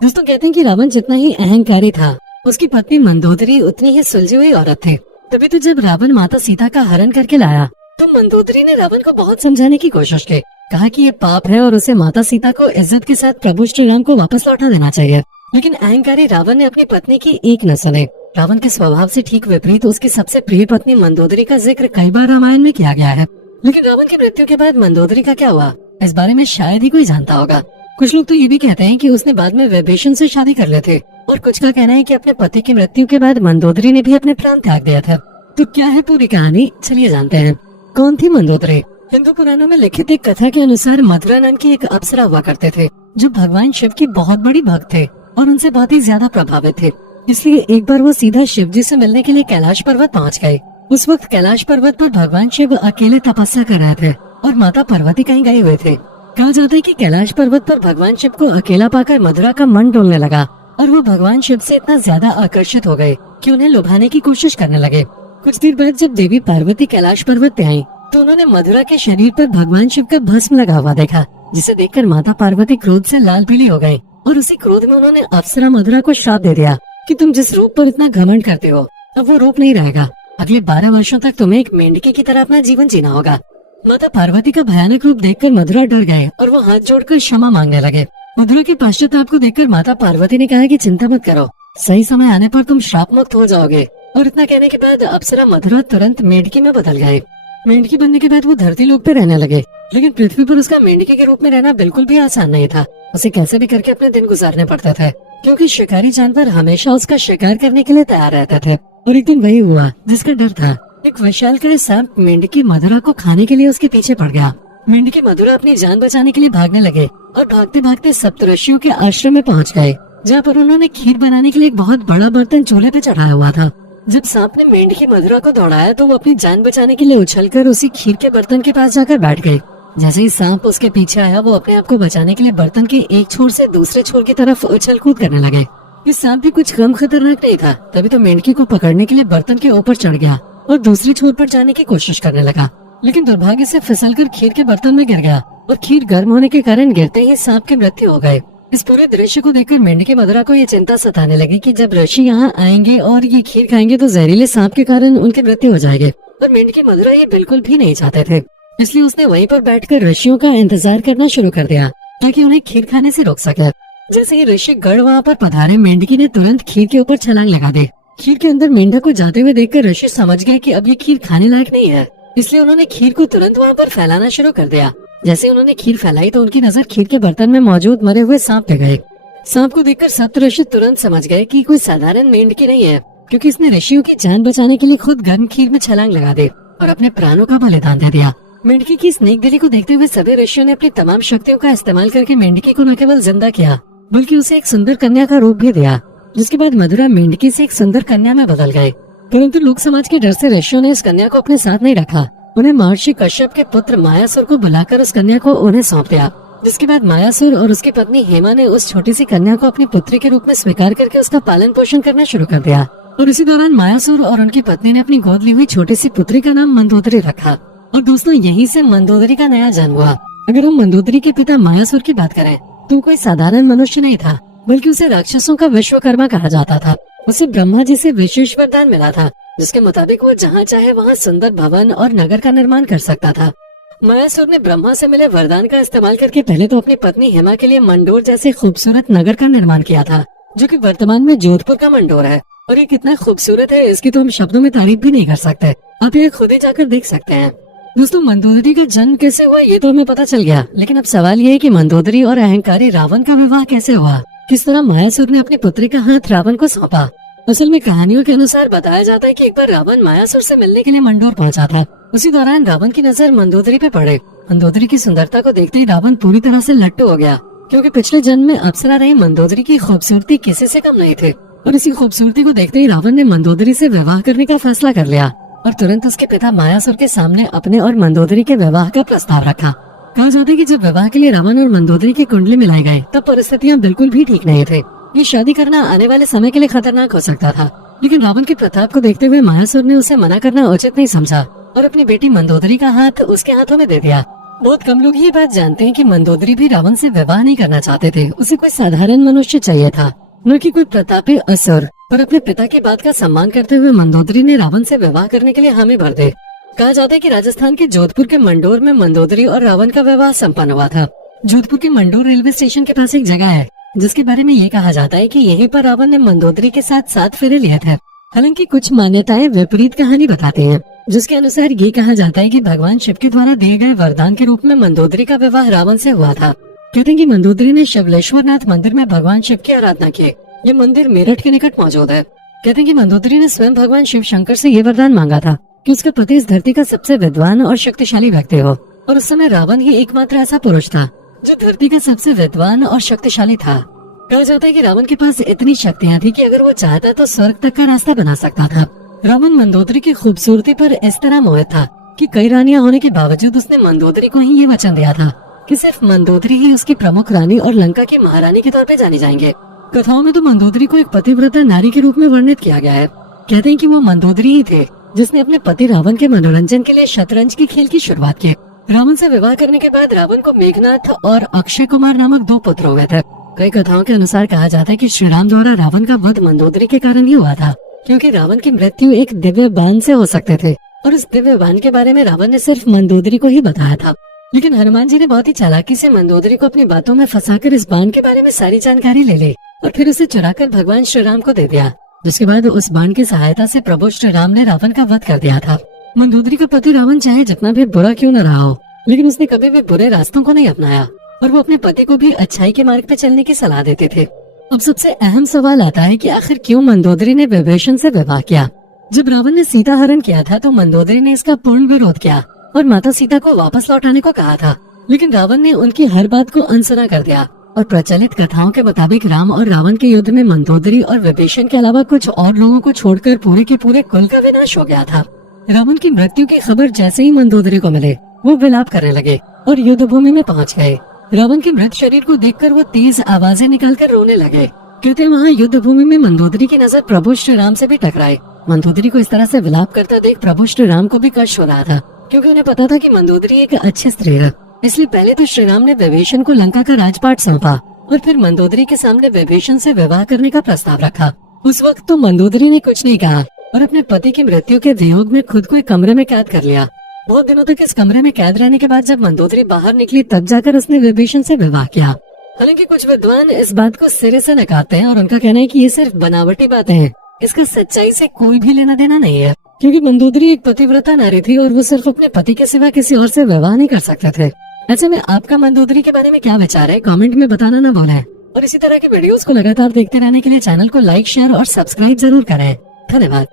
दोस्तों कहते हैं कि रावण जितना ही अहंकारी था, उसकी पत्नी मंदोदरी उतनी ही सुलझी हुई औरत थी। तभी तो जब रावण माता सीता का हरण करके लाया तो मंदोदरी ने रावण को बहुत समझाने की कोशिश की। कहा कि ये पाप है और उसे माता सीता को इज्जत के साथ प्रभु श्री राम को वापस लौटा देना चाहिए। लेकिन अहंकारी रावण ने अपनी पत्नी की एक न सुने। रावण के स्वभाव से ठीक विपरीत उसकी सबसे प्रिय पत्नी मंदोदरी का जिक्र कई बार रामायण में किया गया है। लेकिन रावण की मृत्यु के बाद मंदोदरी का क्या हुआ, इस बारे में शायद ही कोई जानता होगा। कुछ लोग तो ये भी कहते हैं कि उसने बाद में विभीषण से शादी कर ली थी, और कुछ का कहना है कि अपने पति की मृत्यु के बाद मंदोदरी ने भी अपने प्राण त्याग दिया था। तो क्या है पूरी कहानी, चलिए जानते हैं। कौन थी मंदोदरी? हिंदू पुराणों में लिखित एक कथा के अनुसार मथुरा नाम की एक अप्सरा हुआ करते थे, जो भगवान शिव की बहुत बड़ी भक्त थे और उनसे बहुत ही ज्यादा प्रभावित थे। इसलिए एक बार वो सीधा शिव जी से मिलने के लिए कैलाश पर्वत पहुंच गए। उस वक्त कैलाश पर्वत पर भगवान शिव अकेले तपस्या कर रहे थे और माता पार्वती कहीं गए हुए थे। कहा जाता है कि कैलाश पर्वत पर भगवान शिव को अकेला पाकर मथुरा का मन डोलने लगा और वो भगवान शिव से इतना ज्यादा आकर्षित हो गए कि उन्हें लुभाने की कोशिश करने लगे। कुछ देर बाद जब देवी पार्वती कैलाश पर्वत पे आई तो उन्होंने मथुरा के शरीर पर भगवान शिव का भस्म लगा हुआ देखा, जिसे देखकर माता पार्वती क्रोध से लाल पीली हो गयी और उसी क्रोध में उन्होंने अप्सरा मथुरा को श्राप दे दिया कि तुम जिस रूप पर इतना घमंड करते हो अब वो रूप नहीं रहेगा। अगले 12 वर्षों तक तुम्हें एक मेंढके की तरह अपना जीवन जीना होगा। माता पार्वती का भयानक रूप देखकर मथुरा डर गए और वो हाथ जोड़कर क्षमा मांगने लगे। मथुरा के पश्चाताप को देखकर माता पार्वती ने कहा कि चिंता मत करो, सही समय आने पर तुम श्राप मुक्त हो जाओगे। और इतना कहने के बाद अप्सरा मथुरा तुरंत मेंढकी में बदल गए। मेंढकी बनने के बाद वो धरती लोक पे रहने लगे, लेकिन पृथ्वी पर उसका मेंढके के रूप में रहना बिल्कुल भी आसान नहीं था। उसे कैसे भी करके अपने दिन गुजारने पड़ते थे, क्योंकि शिकारी जानवर हमेशा उसका शिकार करने के लिए तैयार रहते थे। और एक दिन वही हुआ जिसका डर था। एक विशालकाय सांप मेंढकी मथुरा को खाने के लिए उसके पीछे पड़ गया। मेंढकी मथुरा अपनी जान बचाने के लिए भागने लगे और भागते भागते सप्तऋषियों के आश्रम में पहुंच गए, जहाँ पर उन्होंने खीर बनाने के लिए एक बहुत बड़ा बर्तन चूल्हे पे चढ़ाया हुआ था। जब सांप ने मेंढकी मथुरा को दौड़ाया तो वो अपनी जान बचाने के लिए उछलकर उसी खीर के बर्तन के पास जाकर बैठ गई। जैसे ही सांप उसके पीछे आया, वो अपने आप को बचाने के लिए बर्तन के एक छोर से दूसरे छोर की तरफ उछल कूद करने लगे। इस सांप भी कुछ कम खतरनाक नहीं था। तभी तो मेंढकी को पकड़ने के लिए बर्तन के ऊपर चढ़ गया और दूसरी छोर पर जाने की कोशिश करने लगा, लेकिन दुर्भाग्य से फिसलकर खीर के बर्तन में गिर गया और खीर गर्म होने के कारण गिरते ही सांप की मृत्यु हो गई। इस पूरे दृश्य को देखकर मेंढकी मथुरा को ये चिंता सताने लगी कि जब ऋषि यहाँ आएंगे और ये खीर खाएंगे तो जहरीले सांप के कारण उनकी मृत्यु हो जाएगी। और मेंढकी मथुरा ये बिल्कुल भी नहीं चाहते थे, इसलिए उसने वहीं पर बैठकर ऋषियों का इंतजार करना शुरू कर दिया ताकि उन्हें खीर खाने से रोक सके। जैसे ही ऋषि गढ़ वहाँ पर पधारे, मेंढकी ने तुरंत खीर के ऊपर छलांग लगा दी। खीर के अंदर मेंढक को जाते हुए देखकर ऋषि समझ गए कि अब ये खीर खाने लायक नहीं है, इसलिए उन्होंने खीर को तुरंत वहाँ पर फैलाना शुरू कर दिया। जैसे उन्होंने खीर फैलाई तो उनकी नजर खीर के बर्तन में मौजूद मरे हुए सांप पे गए। सांप को देखकर सप्तऋषि तुरंत समझ गए कि कोई साधारण मेंढकी नहीं है, क्योंकि इसने ऋषियों की जान बचाने के लिए खुद गर्म खीर में छलांग लगा दी और अपने प्राणों का बलिदान दे दिया। मेंढकी की स्नेक दिली को देखते हुए सभी ऋषियों ने अपनी तमाम शक्तियों का इस्तेमाल करके मेंढकी को न केवल जिंदा किया बल्कि उसे एक सुंदर कन्या का रूप भी दिया, जिसके बाद मथुरा मेंढकी से एक सुंदर कन्या में बदल गए। परंतु लोक समाज के डर से ऋषियों ने इस कन्या को अपने साथ नहीं रखा। उन्हें महर्षि कश्यप के पुत्र मायासुर को बुलाकर उस कन्या को उन्हें सौंप दिया, जिसके बाद मायासुर और उसकी पत्नी हेमा ने उस छोटी सी कन्या को अपनी पुत्री के रूप में स्वीकार करके उसका पालन पोषण करना शुरू कर दिया। और इसी दौरान मायासुर और उनकी पत्नी ने अपनी गोद ली हुई छोटी सी पुत्री का नाम मंदोदरी रखा। और दोस्तों, यहीं से मंदोदरी का नया जन्म हुआ। अगर हम मंदोदरी के पिता मायासुर की बात करें तो कोई साधारण मनुष्य नहीं था, बल्कि उसे राक्षसों का विश्वकर्मा कहा जाता था। उसे ब्रह्मा जी से विशेष वरदान मिला था, जिसके मुताबिक वो जहाँ चाहे वहाँ सुंदर भवन और नगर का निर्माण कर सकता था। मायासुर ने ब्रह्मा से मिले वरदान का इस्तेमाल करके पहले तो अपनी पत्नी हेमा के लिए मंडोर जैसे खूबसूरत नगर का निर्माण किया था, जो कि वर्तमान में जोधपुर का मंडोर है। और ये कितना खूबसूरत है, इसकी तो हम शब्दों में तारीफ भी नहीं कर सकते। आप ये खुद ही जाकर देख सकते हैं। दोस्तों, मंदोदरी का जन्म कैसे हुआ ये तो हमें पता चल गया, लेकिन अब सवाल ये है कि मंदोदरी और अहंकारी रावण का विवाह कैसे हुआ। किस तरह मायासुर ने अपनी पुत्री का हाथ रावण को सौंपा। असल में कहानियों के अनुसार बताया जाता है कि एक बार रावण मायासुर से मिलने के लिए मंडोर पहुंचा था। उसी दौरान रावण की नजर मंदोदरी पे पड़े। मंदोदरी की सुंदरता को देखते ही रावण पूरी तरह से लट्टू हो गया, क्योंकि पिछले जन्म में अप्सरा रही मंदोदरी की खूबसूरती किसी से कम नहीं थी। और इसी खूबसूरती को देखते ही रावण ने मंदोदरी से विवाह करने का फैसला कर लिया और तुरंत उसके पिता मायासुर के सामने अपने और मंदोदरी के विवाह का प्रस्ताव रखा। कहा जाता है कि जब विवाह के लिए रावण और मंदोदरी की कुंडली मिलाई गई तब परिस्थितियाँ बिल्कुल भी ठीक नहीं थे। ये शादी करना आने वाले समय के लिए खतरनाक हो सकता था, लेकिन रावण के प्रताप को देखते हुए मायासुर ने उसे मना करना उचित नहीं समझा और अपनी बेटी मंदोदरी का हाथ उसके हाथों में दे दिया। बहुत कम लोग ये बात जानते हैं कि मंदोदरी भी रावण से विवाह नहीं करना चाहते थे। उसे कोई साधारण मनुष्य चाहिए था, न कि कोई प्रतापी असुर। पर अपने पिता की बात का सम्मान करते हुए मंदोदरी ने रावण से विवाह करने के लिए हामी भर दी। कहा जाता है कि राजस्थान के जोधपुर के मंडोर में मंदोदरी और रावण का विवाह संपन्न हुआ था। जोधपुर के मंडोर रेलवे स्टेशन के पास एक जगह है जिसके बारे में ये कहा जाता है कि यहीं पर रावण ने मंदोदरी के साथ 7 फेरे लिए थे। हालांकि कुछ मान्यताएं विपरीत कहानी बताती हैं, जिसके अनुसार ये कहा जाता है कि भगवान शिव के द्वारा दिए गए वरदान के रूप में मंदोदरी का विवाह रावण से हुआ था। कहते हैं कि मंदोदरी ने शिवलेश्वर नाथ मंदिर में भगवान शिव की आराधना की। ये मंदिर मेरठ के निकट मौजूद है। कहते हैं कि मंदोदरी ने स्वयं भगवान शिव शंकर से ये वरदान मांगा था कि उसका पति इस धरती का सबसे विद्वान और शक्तिशाली व्यक्ति हो। और उस समय रावण ही एकमात्र ऐसा पुरुष था जो धरती का सबसे विद्वान और शक्तिशाली था। कहा जाता है कि रावण के पास इतनी शक्तियाँ थी कि अगर वो चाहता तो स्वर्ग तक का रास्ता बना सकता था। रावण मंदोदरी की खूबसूरती पर इस तरह मोहित था कि कई रानियां होने के बावजूद उसने मंदोदरी को ही ये वचन दिया था कि सिर्फ मंदोदरी ही उसकी प्रमुख रानी और लंका की महारानी के तौर पे जानी जाएंगे। कथाओं में तो मंदोदरी को एक पतिव्रता नारी के रूप में वर्णित किया गया है। कहते हैं कि वो मंदोदरी ही थे जिसने अपने पति रावण के मनोरंजन के लिए शतरंज की खेल की शुरुआत की। रावण से विवाह करने के बाद रावण को मेघनाथ और अक्षय कुमार नामक 2 पुत्र हुए थे। कई कथाओं के अनुसार कहा जाता है कि श्री राम द्वारा रावण का वध मंदोदरी के कारण ही हुआ था, क्योंकि रावण की मृत्यु एक दिव्य बाण से हो सकते थे और उस दिव्य बाण के बारे में रावण ने सिर्फ मंदोदरी को ही बताया था। लेकिन हनुमान जी ने बहुत ही चालाकी से मंदोदरी को अपनी बातों में फंसाकर इस बाण के बारे में सारी जानकारी ले ली और फिर उसे चुराकर भगवान श्री राम को दे दिया। जिसके बाद उस बाण की सहायता से प्रभु श्री राम ने रावण का वध कर दिया था। मंदोदरी का पति रावण चाहे जितना भी बुरा क्यों न रहा हो, लेकिन उसने कभी भी बुरे रास्तों को नहीं अपनाया और वो अपने पति को भी अच्छाई के मार्ग पे चलने की सलाह देते थे। अब सबसे अहम सवाल आता है कि आखिर क्यों मंदोदरी ने विभीषण से विवाह किया। जब रावण ने सीता हरण किया था तो मंदोदरी ने इसका पूर्ण विरोध किया और माता सीता को वापस लौटाने को कहा था, लेकिन रावण ने उनकी हर बात को अनसुना कर दिया और प्रचलित कथाओं के मुताबिक राम और रावण के युद्ध में मंदोदरी और विभीषण के अलावा कुछ और लोगों को छोड़कर पूरे के पूरे कुल का विनाश हो गया था। रावण की मृत्यु की खबर जैसे ही मंदोदरी को मिले वो विलाप करने लगे और युद्ध भूमि में पहुंच गए। रावण के मृत शरीर को देखकर वो तेज आवाजें निकालकर रोने लगे। कहते वहाँ युद्ध भूमि में मंदोदरी की नजर प्रभु श्री राम से भी टकराई। मंदोदरी को इस तरह से विलाप करता देख प्रभु श्री राम को भी कष्ट हो रहा था, क्योंकि उन्हें पता था कि मंदोदरी एक अच्छी स्त्री है। इसलिए पहले तो श्री राम ने विभीषण को लंका का राजपाट सौंपा और फिर मंदोदरी के सामने विभीषण से विवाह करने का प्रस्ताव रखा। उस वक्त तो मंदोदरी ने कुछ नहीं कहा और अपने पति की मृत्यु के वियोग में खुद को एक कमरे में कैद कर लिया। बहुत दिनों तक इस कमरे में कैद रहने के बाद जब मंदोदरी बाहर निकली तब जाकर उसने विभीषण से विवाह किया। हालांकि कुछ विद्वान इस बात को सिरे से नकारते हैं और उनका कहना है कि ये सिर्फ बनावटी बातें हैं, इसका सच्चाई से कोई भी लेना देना नहीं है, क्योंकि मंदोदरी एक पतिव्रता नारी थी और वो सिर्फ अपने पति के सिवा किसी और से विवाह नहीं कर सकते थे। ऐसे में आपका मंदोदरी के बारे में क्या विचार है, कमेंट में बताना ना भूलें। और इसी तरह की वीडियोस को लगातार देखते रहने के लिए चैनल को लाइक, शेयर और सब्सक्राइब जरूर करें। धन्यवाद।